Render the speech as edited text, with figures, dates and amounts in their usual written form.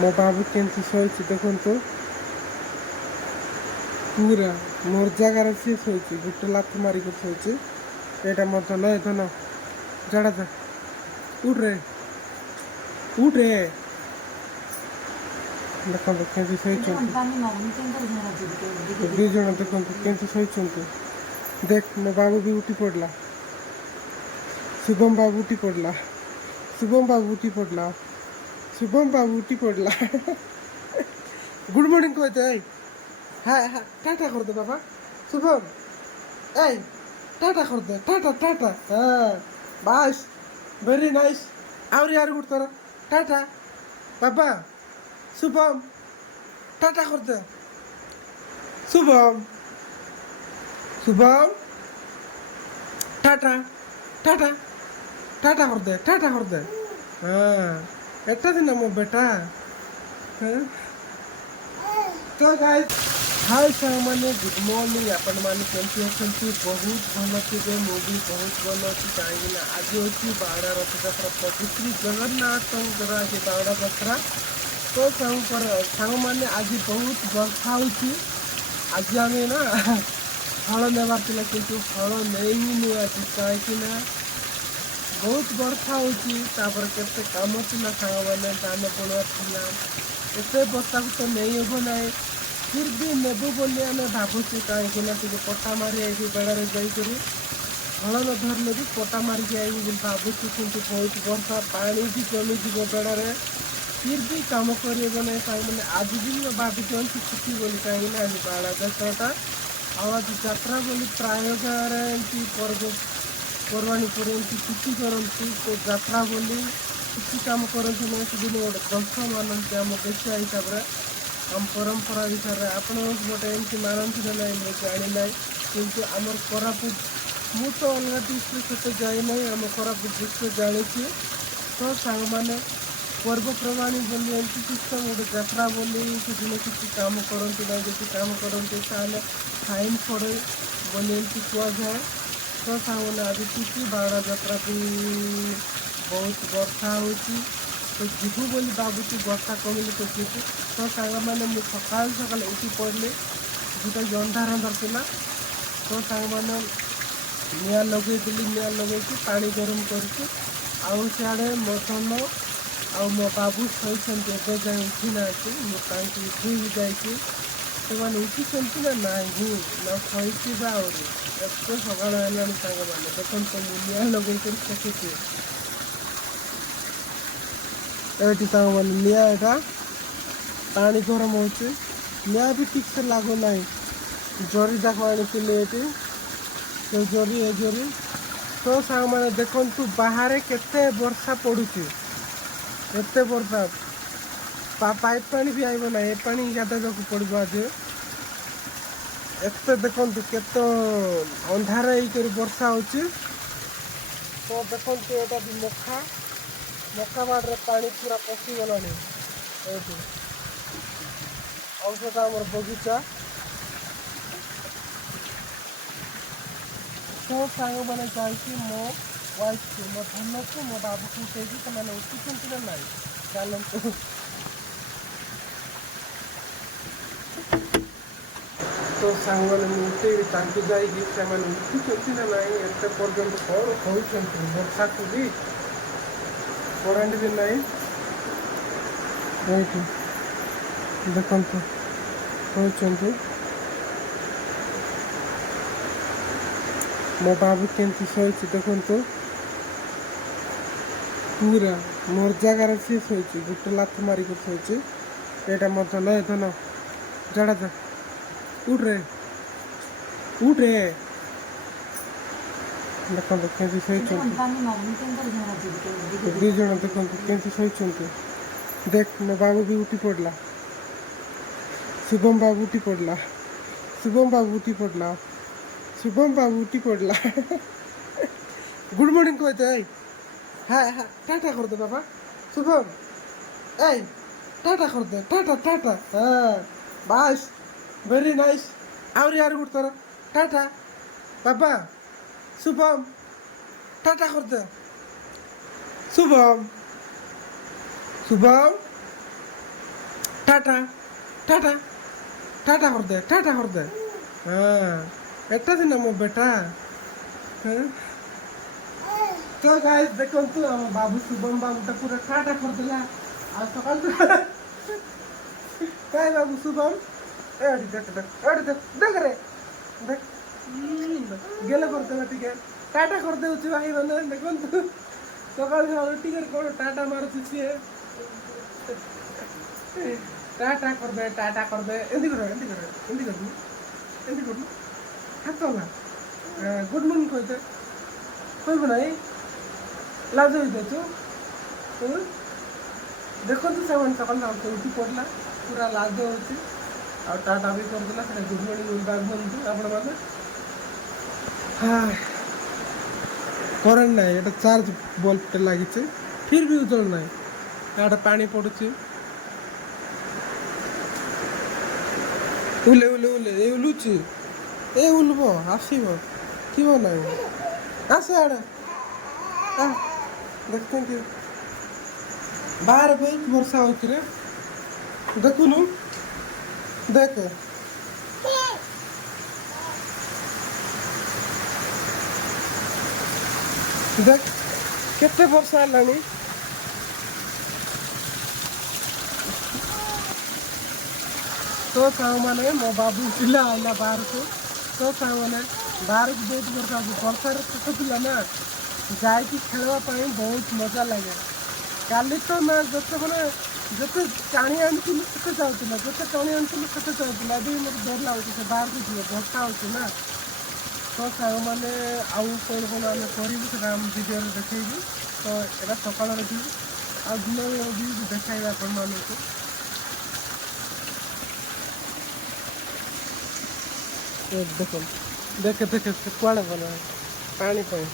ମୋ ବାବୁ କେମିତି ଶୋଇଛି ଦେଖନ୍ତୁ। ପୁରା ମୋର ଜାଗାରେ ସିଏ ଶୋଇଛି, ଗୋଟେ ଲାଥ ମାରିକି ଶୋଇଛି। ଏଇଟା ମଧ୍ୟ ନୟ ଧନ ଜଡ଼ା ଯା ଉଠରେ ଉଠରେ ଦେଖନ୍ତୁ କେମିତି ଶୋଇଛନ୍ତି। ଦୁଇ ଜଣ ଦେଖନ୍ତୁ କେମିତି ଶୋଇଛନ୍ତି। ଦେଖ ମୋ ବାବୁ ବି ଉଠି ପଡ଼ିଲା। ଶୁଭମ ବାବୁ ଉଠି ପଡ଼ିଲା। ଶୁଭମ ବାବୁ ଉଠି ପଡ଼ିଲା। ଶୁଭମ ବାବୁ ଉଠି ପଡ଼ିଲା। ଗୁଡ୍ ମର୍ଣ୍ଣିଂ କହିତେ ଏଇ হ্যাঁ টাটা করে দে বাবা শুভম এই টাটা করে দে টাটা হ্যাঁ বাস ভেরি নাইস আউরি আর গুড তোর টাটা বাবা শুভম টাটা করে দে Shubham Shubham tata tata tata করে দে হ্যাঁ একটা দিন মো বেটা হ্যাঁ তো গাইস हाय सामान्य गुड मॉर्निंग आपण मैंने केमती अच्छी बहुत भल थे मुझे बहुत भल अच्छी कहीं आज हूँ बाड़ा रथयात्रा प्रभु जगन्नाथ आज बाड़ा यात्रा तो सांग मैंने आज बहुत वर्षा हो आज आम ना फल नेबार था कि फल नहीं आज कहीं बहुत वर्षा होपर के कम थी सांग मैंने धान बुणवार एत वर्षा को तो नहीं हम ना फिर भी नेबू बोली आम भावुँ कहीं पटा मारी आई बेड़े जाकर हल न धरले भी पटा मारिक आई भावुँ कि बहुत वर्षा पानी भी जमी बेड़े फिर भी कम कर मैंने आज भी भाभी छुट्टी बोली कहीं आज बाड़ा यात्राटा आज यात्रा बोली प्राय गाँव एमती पर्वाणी पर छुट्टी करती तो यात्रा बोली किसी कम करती ना से दिन गोटे दर्श मानते आम देशिया हिसाब से आम परंपरा हिसाब से आप गोटे एमती मानती ना ना मुझे जानी ना कि आमर कोरापुट मु तो अलग डिस्ट्रिक्ट से जाए ना आम कोरापुट डिस्ट्रिक्ट जानी तो सांग मैंने पर्वपर्वाणी बोली एमती सिस्टम गोटे यात्रा बोली दिन किसी कम करती ना जब कम करते फाइन पड़े बोली एमती कहुए तो सांग मैंने आज छुट्टी बाड़ा यात्रा भी बहुत वर्षा हो तो जीवु बोली भावुँ वर्षा कमिले तो जीवु तो सांग मैंने मुझे सकाल सकाल उठी पड़े दुटा अंधार अंधार था तो सांग मैंने निआ लगे निआ लगे पानी गरम करके आउ सियाड़े मो धन आ मो बाबू शोन एवं जाए उठी ना मुझे उठी जाइए से उठी ना नहीं ना शोची एत सका है सांग मैंने देखो तो निआ लगे देखी ये सांग मैंने निआ यहाँ पानी गरम हो निआ भी ठीक से लगुना जरी जाक आनी तो जरी ए जरी तो सांग मैंने देखु बाहर केते वर्षा पड़ुची एत वर्षा पाइप पानी भी आइब ना ए पानी गाधा पड़ो आज एत देखु केत अंधार वर्षा हो तो देखो यहाँ भी मका बाड़े पानी पूरा पशिगला औषध आम बगीचा तो सांग मैंने जाइए मो वाइफ को मो धन को मो बाबू को उठे से उठुंट ना ना चलते तो सांग मैंने उठे जाइए उठुंट ना ना एत पर्यटन कौन कहते वर्षा को भी करेन्ट भी ना देखु कहते मो बाबू केमती शोची देखु पूरा मोर जगार सी शोची गोटे लाथ मारिक शोची एटा नय धन जड़ा जा उठरे उठरे देखो केमती दुई जन देखो केमती शोचती देख मो बाबू भी उठी पड़ला शुभम बाबू उठी पड़ला शुभम बाबू उठी पड़ला शुभम बाबू उठी पड़ला गुड मॉर्निंग कहते हाँ टाटा कर दे बाबा शुभम ए टाटा कर दे टाटा हाँ बस वेरी नाइस आउरी यार गुड तोर टाटा बाबा शुभम टाटा कर दे Shubham Shubham tata tata tata করদে টাটা করদে হ্যাঁ একটা দিন মো বেটা হ্যাঁ তো গাইস দেখুন তো আমার বাবু শুভম বাবুটা পুরো টাটা করদেলা আর সকাল তাই বাবু শুভম এডি দেখ দেখ এডি দেখ দেখ রে দেখ গেলে করদেলা টিকে টাটা করতে হচ্ছে ভাই মানে দেখুন তো সকাল সকাল টিকে কোন টাটা মারছে সিয়ে টাটা করবে এমনি করে এমনি করে এমনি করবি এমনি করবি থাকতো না গুড মর্নিং কইতে কইব নাই লাজ হইতে তো ଦେଖନ୍ତୁ ସେମାନେ ସକାଳୁ ସକାଳୁ ଉଠି ପଡ଼ିଲା ପୁରା ଲାଜ ହେଉଛି ଆଉ ଟାଟା ବି କରିଦେଲା ସେଟା ଗୁଡ଼ ମର୍ଣ୍ଣିଂ ଉଇଲ୍ କୁହନ୍ତୁ ଆପଣମାନେ କରେଣ୍ଟ ନାହିଁ ଏଇଟା ଚାର୍ଜ ବଲ୍ବଟେ ଲାଗିଛି ଫିର୍ ବି ଉଜଳ ନାହିଁ ଏଇଟା ପାଣି ପଡ଼ୁଛି ଉଲେ ଉଲେ ଉଲେ ଏ ଉଲୁଛି ଏ ଉଲବ ଆସିବ ଥିବ ନାହିଁ ଆସ ଆଡ଼େ ଦେଖନ୍ତୁ ବାହାରେ ବହୁତ ବର୍ଷା ହେଉଛି ରେ ଦେଖୁନୁ ଦେଖ ଦେଖ କେତେ ବର୍ଷା ହେଲାଣି तो सामान मो बाबू पिला आइला बाहर को तो सामान बाहर को बहुत वर्षा वर्षार छोट पिला ना जाकि खेलवाई बहुत मजा लगे काली तो ना जिते मैंने जिते टाणी आनी से जाऊला जिते टाणी आनी से जाऊला अभी मत डर लगुच से बाहर को जीव वर्षा हो ना तो सांग मैंने आउ कौन कौन आम करूँ से भिडियो देखी तो यहाँ सकाल भी आ दिन भी देखा आपण मानक देख देखे देखे कुआड़े बना पानी पाई